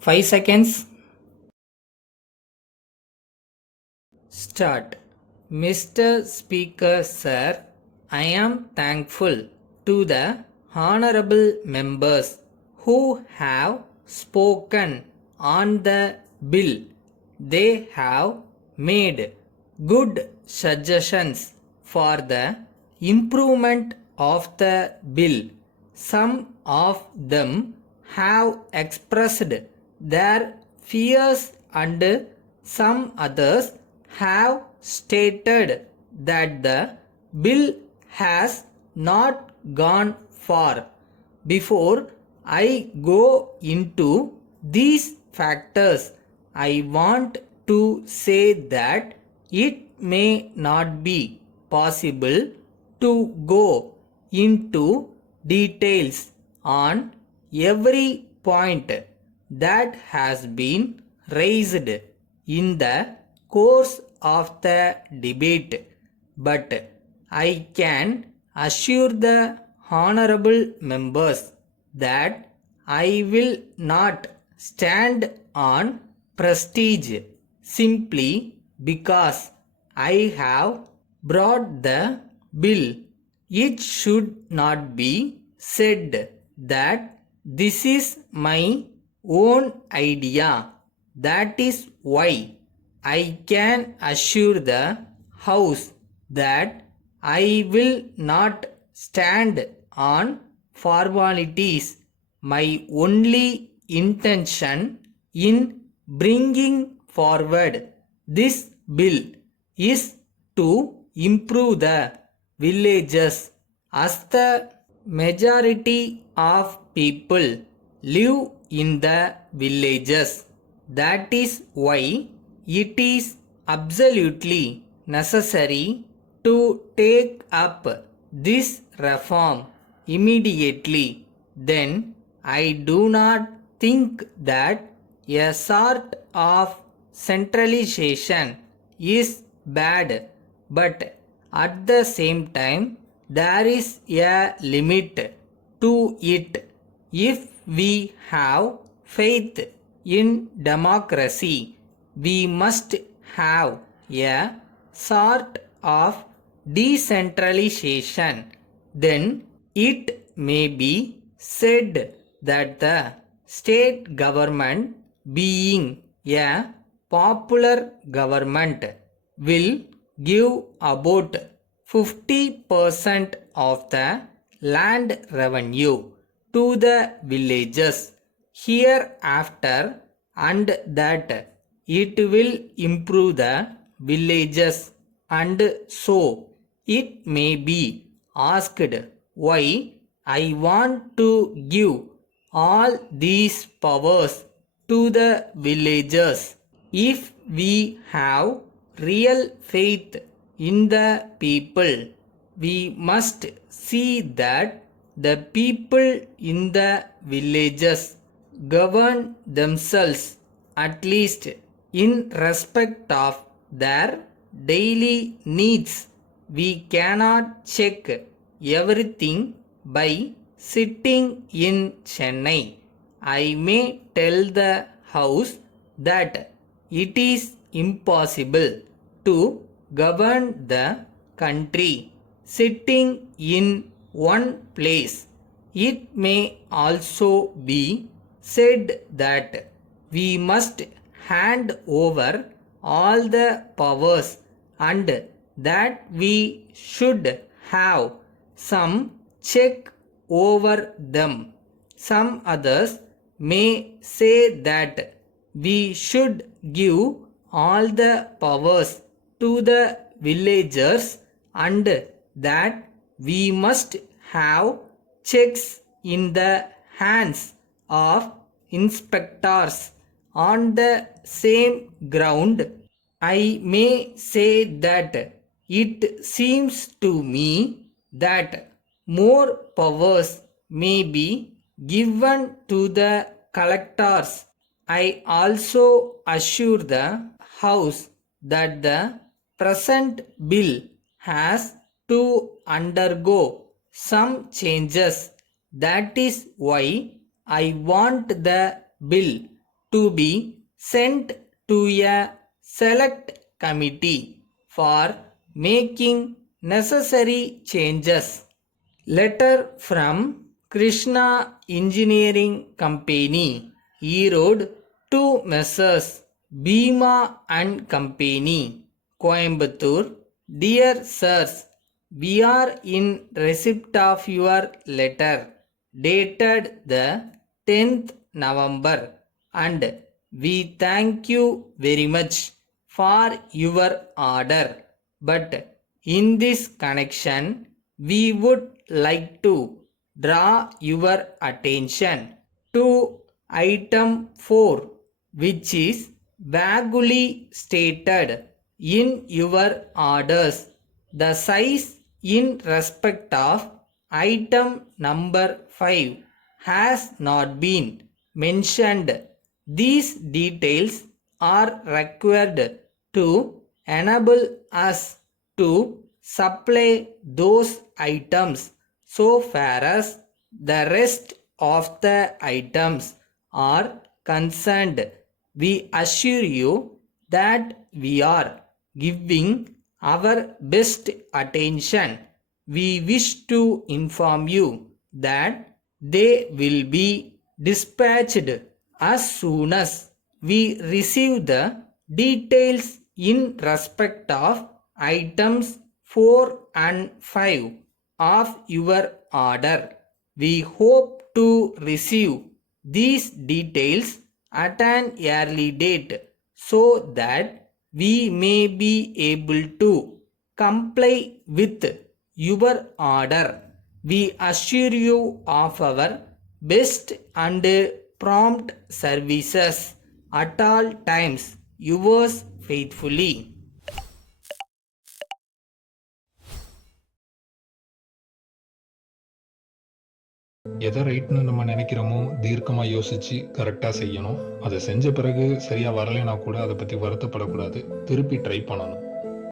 5 seconds. Start. Mr. Speaker, sir, I am thankful to the honorable members who have spoken on the bill. They have made good suggestions for the improvement of the bill. Some of them have expressed their fears and some others have stated that the bill has not gone far. Before I go into these factors, I want to say that it may not be possible to go into details on every point that has been raised in the course of the debate, but I can assure the honorable members that I will not stand on prestige simply because I have brought the bill. It should not be said that this is my own idea. That is why I can assure the House that I will not stand on formalities. My only intention in bringing forward this bill is to improve the villages as the majority of people live in the villages. That is why it is absolutely necessary to take up this reform immediately. Then I do not think that a sort of centralization is bad, but at the same time there is a limit to it. If we have faith in democracy, we must have a sort of decentralization. Then it may be said that the state government, being a popular government, will give about 50% of the land revenue to the villages hereafter, and that it will improve the villages. And so it may be asked why I want to give all these powers to the villagers. If we have real faith in the people, we must see that the people in the villages govern themselves, at least in respect of their daily needs. We cannot check everything by sitting in Chennai. I may tell the House that it is impossible to govern the country sitting in one place. It may also be said that we must hand over all the powers and that we should have some check over them. Some others may say that we should give all the powers to the villagers and that we must have checks in the hands of inspectors. On the same ground, I may say that it seems to me that more powers may be given to the collectors. I also assure the House that the present bill has to undergo some changes. That is why I want the bill to be sent to a select committee for making necessary changes. Letter from Krishna Engineering Company, Erode, to Messrs. Bhima and Company, Coimbatore. Dear Sirs, we are in receipt of your letter dated the 10th November and we thank you very much for your order. But in this connection, we would like to draw your attention to item 4, which is vaguely stated in your orders. The size in respect of item number 5 has not been mentioned. These details are required to enable us to supply those items so far as the rest of the items are concerned. We assure you that we are giving our best attention. We wish to inform you that they will be dispatched as soon as we receive the details in respect of items 4 and 5 of your order. We hope to receive these details at an early date so that we may be able to comply with your order. We assure you of our best and prompt services at all times. Yours faithfully. எதை ரைட்னு நம்ம நினைக்கிறோமோ தீர்க்கமாக யோசித்து கரெக்டாக செய்யணும். அதை செஞ்ச பிறகு சரியாக வரலைன்னா கூட அதை பற்றி வருத்தப்படக்கூடாது, திருப்பி ட்ரை பண்ணணும்.